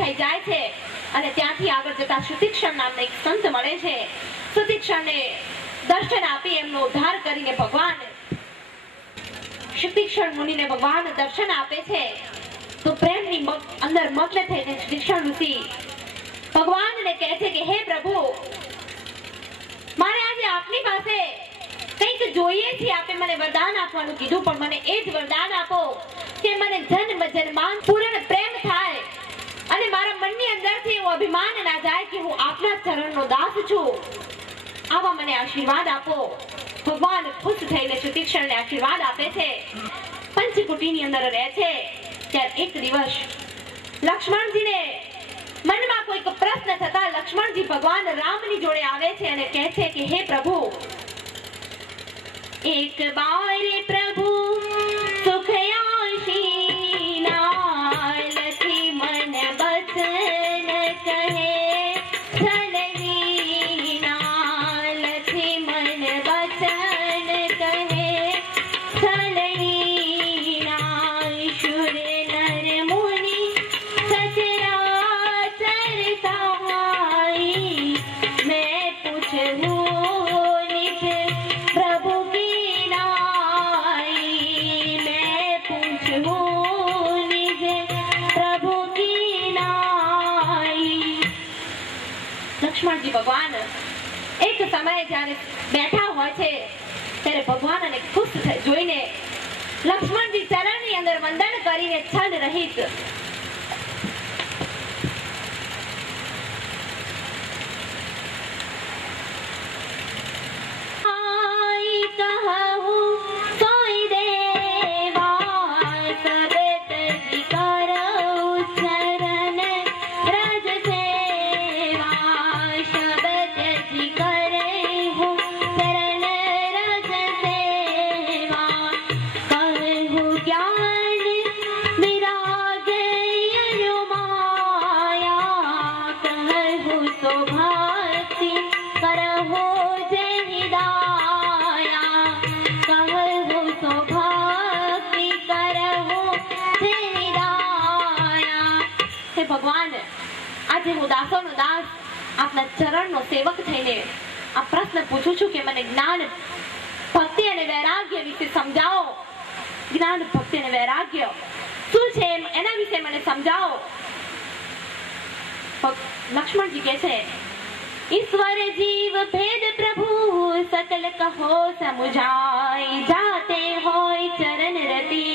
થઈ જાય છે અને ત્યાંથી આગળ જતા સુતીક્ષણ નામના એક સંત મળે છે. સુતીક્ષણને દર્શન આપી એમનો ઉદ્ધાર કરીને ભગવાન સુતીક્ષણ મુનિને ભગવાન દર્શન આપે છે. તો પ્રેમની અંદર મગ્ન થઈને સુતીક્ષણ ઋષિ ભગવાનને કહે છે કે હે પ્રભુ, મારે આજે આપની પાસે કંઈક જોઈએ છે. આપે મને વરદાન આપવાનું કીધું, પણ મને એ જ વરદાન આપો કે મને જન્મ જન્માંત પૂર્ણ પ્રેમ થાય અને મારા મનની અંદરથી એવું અભિમાન ના જાય કે હું આપના ચરણનો દાસ છું. આવા મને આશીર્વાદ આપો. ભગવાન ખુશ થઈને સુતીક્ષણને આશીર્વાદ આપે છે. પંચકુટીની અંદર રહે છે. ત્યારે એક દિવસ લક્ષ્મણજીને મનમાં કોઈક પ્રશ્ન થતા લક્ષ્મણજી ભગવાન રામની જોડે આવે છે અને કહે છે કે હે પ્રભુ, એક બાર પ્રભુ સુખ આશીના લખી મન બચન કહે છલની ના લખી મન બચન કહે છલની ના શુર નર મુનિ સચરાચર સાઈ मैं पूछूं निज प्रभु की नाई मैं पूछूं निज प्रभु की नाई. લક્ષ્મણજી ભગવાન એક સમયે જ્યારે બેઠા હોય છે ત્યારે ભગવાનને ખુશ જોઈને લક્ષ્મણજી ચરણની અંદર વંદન કરીને છલ રહિત ભગવાન, આજે હું દાસોનો દાસ આપના ચરણનો સેવક થઈને આ પ્રશ્ન પૂછું છું કે મને જ્ઞાન, ભક્તિ અને વૈરાગ્ય વિશે સમજાવો. જ્ઞાન, ભક્તિ અને વૈરાગ્ય શું છે એના વિશે મને સમજાવો. લક્ષ્મણજી કહે છે, ईश्वर जीव भेद प्रभु सकल कहो समुझाई जाते होय चरण रति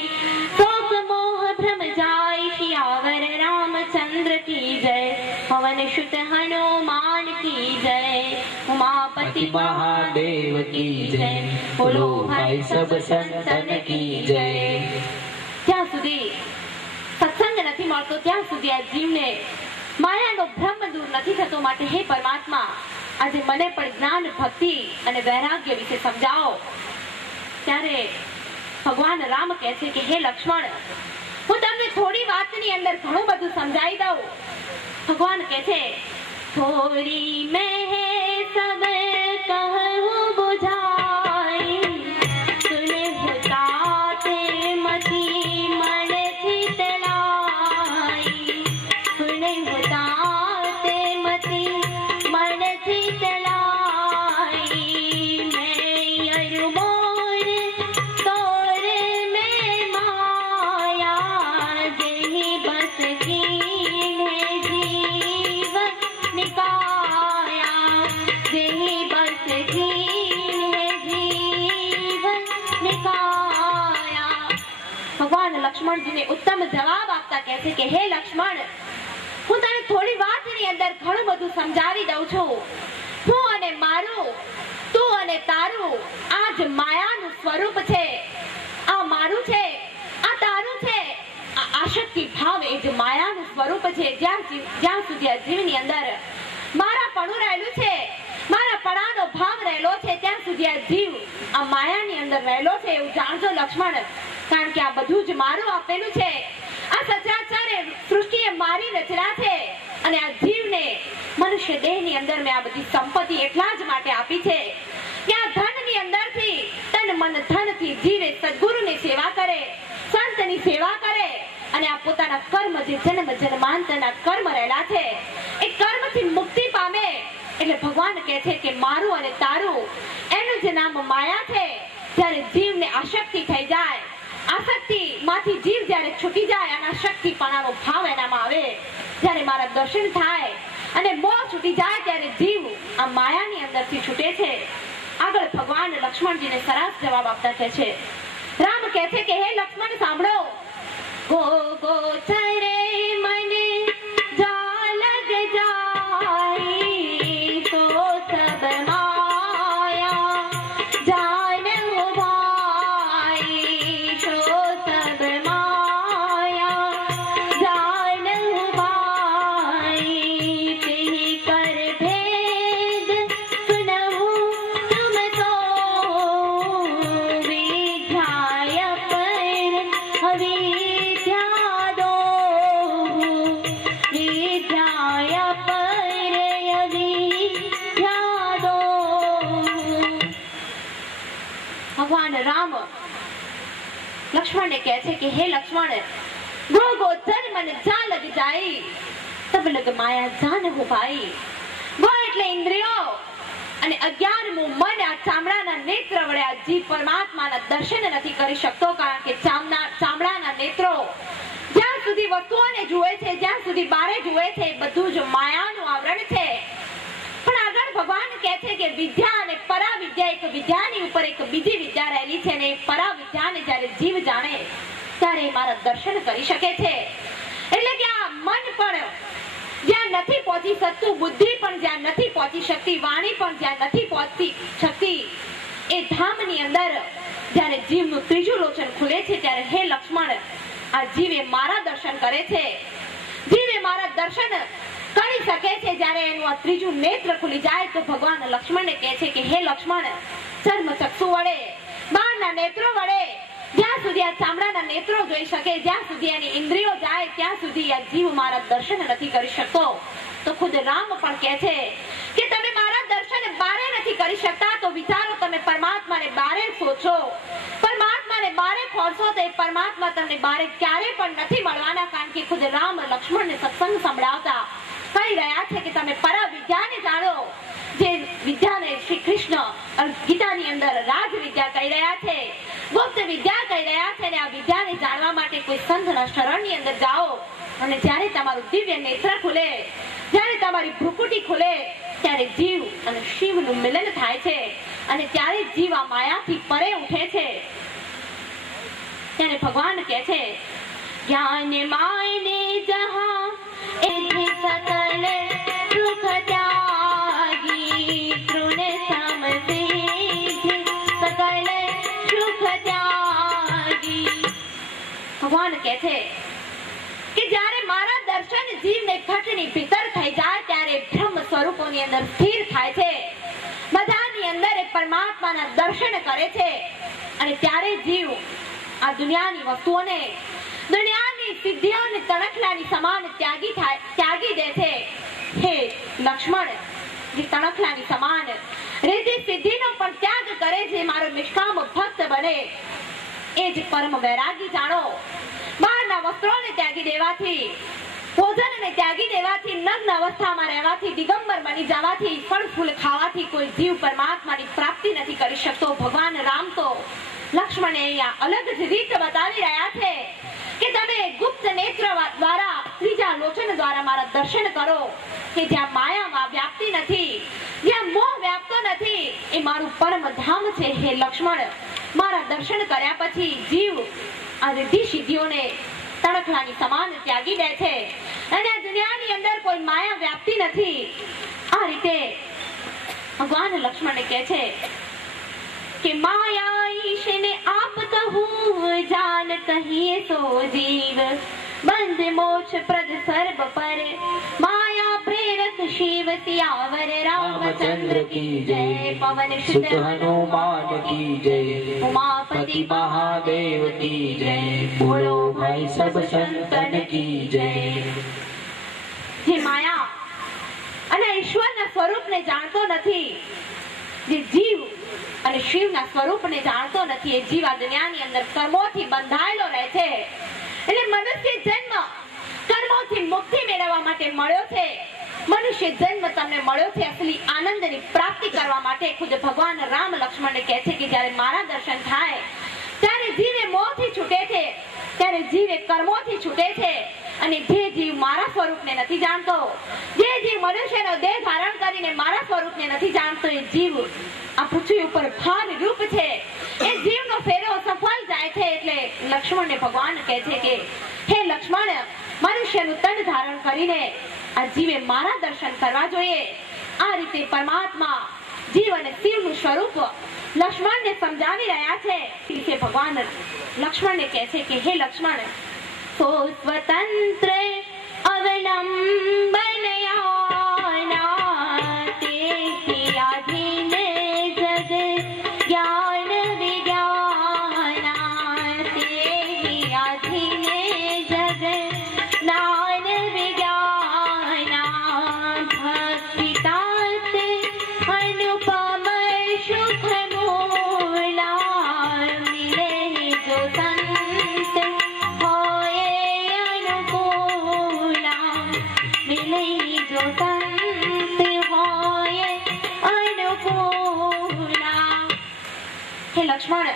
शोक मोह भ्रम जाय सियावर रामचंद्र की जय पवन सुत हनुमान की जय उमापति महादेव की जय बोलो भाई सब संतन की जय. જ્યાં સુધી સત્સંગ નથી મળતો ત્યાં સુધી આ જીવને માયાનો ભ્રમ દૂર નથી થતો. માટે હે પરમાત્મા, આજે મને પણ જ્ઞાન, ભક્તિ અને વૈરાગ્ય વિશે સમજાવો. ત્યારે ભગવાન રામ કહે છે કે હે લક્ષ્મણ, હું તમને થોડી વાતની અંદર ઘણું બધું સમજાવી દઉં. ભગવાન કહે છે, થોડી મેં સબ કહું બુઝાઈ સુને હોતાતે મતી મન ચિતલાઈ સુને હોતાતે મતી મન ચિતલાઈ મેં અરુમોર તોર મેં માયા જેહી બસ કી હે જીવન નિકાયા જેહી બસ કી હે જીવન નિકાયા. ભગવાન લક્ષ્મણજીને ઉત્તમ જવાબ આપતા કહે છે કે હે લક્ષ્મણ, હું તને થોડી વાતની અંદર ઘણું બધું સમજાવી દઉં છું. હું અને મારું, તું અને તારું આ જ માયાનું સ્વરૂપ છે. આ મારું છે, આ તારું છે. આ આશક્તિ ભાવ એ જ માયાનું સ્વરૂપ છે. જ્યાં સુધી આ જીવની અંદર મારાપણું રહેલું છે, મારાપણાનો ભાવ રહેલો છે, ત્યાં સુધી આ જીવ આ માયાની અંદર રહેલો છે. એવું જાણજો લક્ષ્મણ, કારણ કે આ બધું જ મારું આપેલું છે. આ સચરાચર સૃષ્ટિએ મારી રચના છે અને આ જીવને મનુષ્ય દેહની અંદર મેં આ બધી સંપત્તિ એટલા જ માટે આપી છે કે આ ધનની અંદરથી તન મન ધનથી જીવે, સદગુરુની સેવા કરે, સંતની સેવા કરે અને આ પોતાના પોતાના કર્મ જે જન્મ જન્માંતરના કર્મ રહેલા છે એ કર્મથી મુક્તિ પામે એટલે ભગવાન કહે છે કે મારું અને તારું એનું જે નામ માયા છે જ્યારે જીવને આસક્તિ થઈ જાય, આસક્તિ માંથી જીવ જ્યારે છૂટી જાય અને શક્તિપણાનો ભાવ એનામાં આવે, જ્યારે મારા દર્શન થાય અને મોહ છૂટી જાય ત્યારે જીવ આ માયાની અંદરથી છૂટે છે. આગળ ભગવાન લક્ષ્મણજીને સરસ જવાબ આપતા કહે છે. રામ કહે છે કે હે લક્ષ્મણ સાંભળો, ગો ગોચરે મને જા લગ જાઈ તો સબ માયા જાન ભાઈ તો સબ માયા જાન ભાઈ તેહી કર ભેદ સુનહું तुम तो विद्याय पर अविद्या दो, विद्याय पर अविद्या दो. ભગવાન રામ લક્ષ્મણને કહે છે કે હે લક્ષ્મણ, ગો ગોચર મને જા લગ જાઈ તબ લગ માયા જાન હો ભાઈ. ગો એટલે ઇન્દ્રિયો અને 11મું મન આ ચામડાના નેત્ર વડે આ જીવ પરમાત્માના દર્શન નથી કરી શકતો, કારણ કે ચામડાના નેત્રો જ્યાં સુધી વસ્તુઓને જુએ છે, જ્યાં સુધી બારે જુએ છે, એ બધું જ માયાનું આવરણ છે. પણ આગળ ભગવાન કહે છે કે વિદ્યા અને પરાવિદ્યા, એક વિદ્યાની ઉપર એક બીજી વિદ્યા રહેલી છે, ને પરાવિદ્યાને જ્યારે જીવ જાણે ત્યારે એ મારા દર્શન કરી શકે છે. એટલે કે આ મન પણ જ્યાં નથી પહોંચી શકતું, બુદ્ધિ પણ જ્યાં નથી પહોંચી શકતી, વાણી પણ જ્યાં નથી પહોંચી શકતી, એ ધામની અંદર જ્યારે જીવનું ત્રીજું લોચન ખુલે છે ત્યારે હે લક્ષ્મણ, આ જીવે મારા દર્શન કરે છે. જીવે મારા દર્શન કરી શકે છે જ્યારે એનું આ ત્રીજું નેત્ર ખુલી જાય તો ભગવાન લક્ષ્મણને કહે છે કે હે લક્ષ્મણ, ચર્મ ચક્ષુ વડે, બાણના નેત્રો વડે જ્યાં સુધી આ ચામડાના નેત્રો જોઈ શકે, જ્યાં સુધી એની ઇન્દ્રિયો જાય ત્યાં સુધી આ જીવ મારા દર્શન નથી કરી શકતો. તો ખુદ રામ પણ કહે છે કે તમે મારા દર્શન બારે નથી કરી શકતા તો વિચારો તમે પરમાત્માને બારે શોધો, પરમાત્માને બારે ખોરશો તો એ પરમાત્મા તમને બારે ક્યારે પણ નથી મળવાના. કારણ કે ખુદ રામ લક્ષ્મણને સત્સંગ સંભળાવતા કહી રહ્યા છે કે તમે પરાવિદ્યાને જાણો, જે વિદ્યાને શ્રી કૃષ્ણ ગીતાની અંદર રાજ વિદ્યા કહી રહ્યા છે, ગુપ્ત વિદ્યા કહી રહ્યા છે. અને આ વિદ્યાને જાણવા માટે કોઈ સંતના શરણની અંદર જાઓ અને જ્યારે તમારું દિવ્ય નેત્ર ખુલે, જ્યારે તમારી ભ્રુકુટી ખુલે ત્યારે જીવ અને શિવનું મિલન થાય છે અને ત્યારે જીવ આ માયાથી પરે ઉઠે છે. ત્યારે ભગવાન કહે છે જ્ઞાન માયને જહાં એ સકલ સુખ ત્યાગી તૃણ સમસિદ્ધ સકલ સુખ ત્યાગી. ભગવાન કહે છે કે જ્યારે મારા દર્શન જીવને ઘટની ભીતર થઈ જાય ત્યારે બ્રહ્મ સ્વરૂપોની અંદર સ્થિર થાય છે, બધાની અંદર એ પરમાત્માના દર્શન કરે છે અને ત્યારે જીવ આ દુનિયાની વસ્તુઓને, દુનિયાની સિદ્ધિઓને તણખલાની સમાન ત્યાગી દે છે. હે લક્ષ્મણ, જે તણખલાની સમાન રીતિ સિદ્ધિનો પણ ત્યાગ કરે છે, મારો નિષ્કામ ભક્ત બને એ જ પરમ વૈરાગી જાણો. બહારના વસ્ત્રોને ત્યાગી દેવાથી, ભોજનને ત્યાગી દેવાથી, નગ્ન અવસ્થામાં રહેવાથી, દિગંબર બની જવાથી, ફળ ફૂલ ખાવાથી કોઈ જીવ પરમાત્માની પ્રાપ્તિ નથી કરી શકતો. ભગવાન રામ તો લક્ષ્મણને અહીંયા અલગ જ રીત બતાવી રહ્યા છે કે તમે ગુપ્ત નેત્ર દ્વારા, ત્રીજા લોચન દ્વારા મારા દર્શન કરો કે જ્યાં માયામાં વ્યાપ્તિ નથી, જ્યાં મોહ વ્યાપતો નથી, એ મારું પરમ ધામ છે. હે લક્ષ્મણ, મારા દર્શન કર્યા પછી જીવ આ રિદ્ધિ સિદ્ધિઓને તણખલાની સમાન ત્યાગી દે છે અને આ દુનિયાની અંદર કોઈ માયા વ્યાપતી નથી. આ રીતે ભગવાન લક્ષ્મણને કહે છે કે માયા ઈશને આપ કહું જાન કહીએ સો જીવ બંધ મોક્ષ પ્રદ સર્વ પર માયા પ્રેરક શિવ સિયાવર રામચંદ્ર કી જય. પવન સુત હનુમાન કી જય, ઉમાપતિ મહાદેવ કી જય, બોલો ભાઈ સબ સંતન કી જય. જે માયા અને ઈશ્વરના સ્વરૂપને જાણતો નથી, જે જીવ અને શિવના સ્વરૂપને જાણતો નથી, એ જીવ આ દુનિયાની અંદર કર્મોથી બંધાયેલો રહે છે. એટલે મનુષ્ય જન્મ મોહથી મુક્તિ મેળવવા માટે મળ્યો છે. મનુષ્ય જન્મ તમને મળ્યો છે અસલી આનંદની પ્રાપ્તિ કરવા માટે. ખુદ ભગવાન રામ લક્ષ્મણને કહે છે કે જ્યારે મારા દર્શન થાય ત્યારે જીવે મોહથી છૂટે છે, ત્યારે જીવે કર્મોથી છૂટે છે. અને જે જીવ મારા સ્વરૂપને નથી જાણતો, જે જીવ મનુષ્યનો દેહ ધારણ કરીને મારા સ્વરૂપને નથી જાણતો, એ જીવ આ પૃથ્વી ઉપર ભાર રૂપ છે. એ જીવનો ફેરો સફળ જાય છે. એટલે લક્ષ્મણને ભગવાન કહે છે કે હે લક્ષ્મણ, મનુષ્યનું તન ધારણ કરીને આ જીવે મારા દર્શન કરવા જોઈએ. આ રીતે પરમાત્મા જીવ અને શિવનું સ્વરૂપ લક્ષ્મણને સમજાવી રહ્યા છે. તે ભગવાન લક્ષ્મણને કહે છે કે હે લક્ષ્મણ, સો સ્વતંત્ર અવલંબનયાના તેથી આધીન જગ જ્ઞાન વિજ્ઞાના તેથી આધીન જગ જ્ઞાન વિજ્ઞાના ભક્તિતાત અનુપમ સુખ મૂલા મિલે જો સંત હોય અનુકૂલા મિલે જો સંત હોય અનુકૂલા. હે લક્ષ્મણ,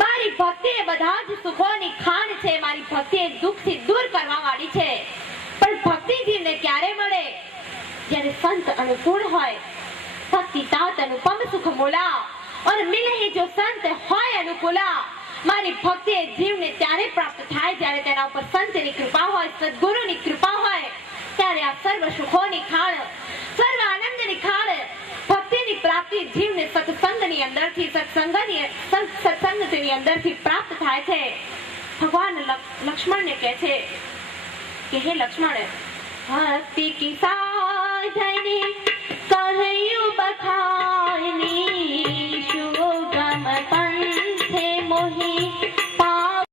મારી ભક્તિ એ બધા જ સુખોની ખાણ છે. મારી ભક્તિ એ દુઃખથી દૂર કરવા વાળી છે. પણ ભક્તિ જીવને ક્યારે મળે? જ્યારે સંત અનુકૂળ હોય. ભક્તિ તાત અનુપમ સુખ મોલા और मिले ही जो संत હોય અનુકૂલા. મારી ભક્તિ એ જીવને ત્યારે પ્રાપ્ત થાય જ્યારે તેના ઉપર સંતની કૃપા હોય, સદગુરુની કૃપા હોય. ત્યારે આ સર્વ સુખોની ખાણ, સર્વ આનંદની ખાણ, ભક્તિની પ્રાપ્તિ જીવને સત્સંગની અંદરથી સત્સંગની અંદરથી પ્રાપ્ત થાય છે. ભગવાન લક્ષ્મણને કહે છે કે હે લક્ષ્મણ, ભક્તિ કી